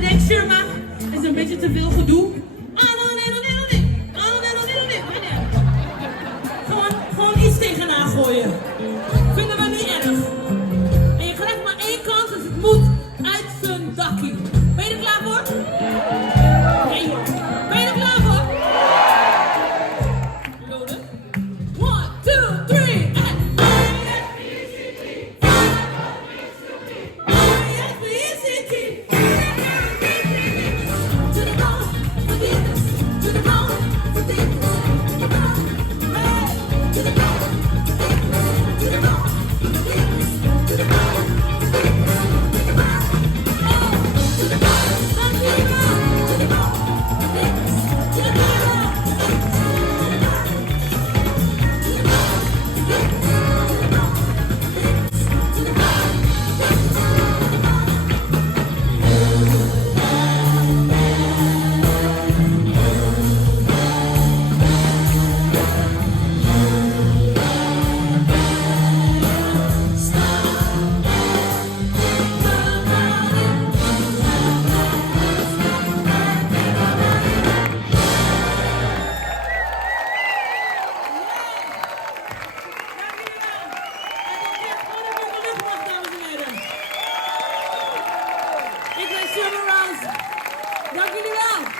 je denkt, Shirma, is een beetje te veel gedoe. Gewoon iets tegenaan gooien. Vinden we niet erg. En je krijgt maar één kans, dus het moet uit zijn dakkie. Ben je er klaar voor? Nee joh. Ben je er klaar voor? Loden. 1, 2, 3 en... Ik ben Shirma Rouse. Dank jullie wel.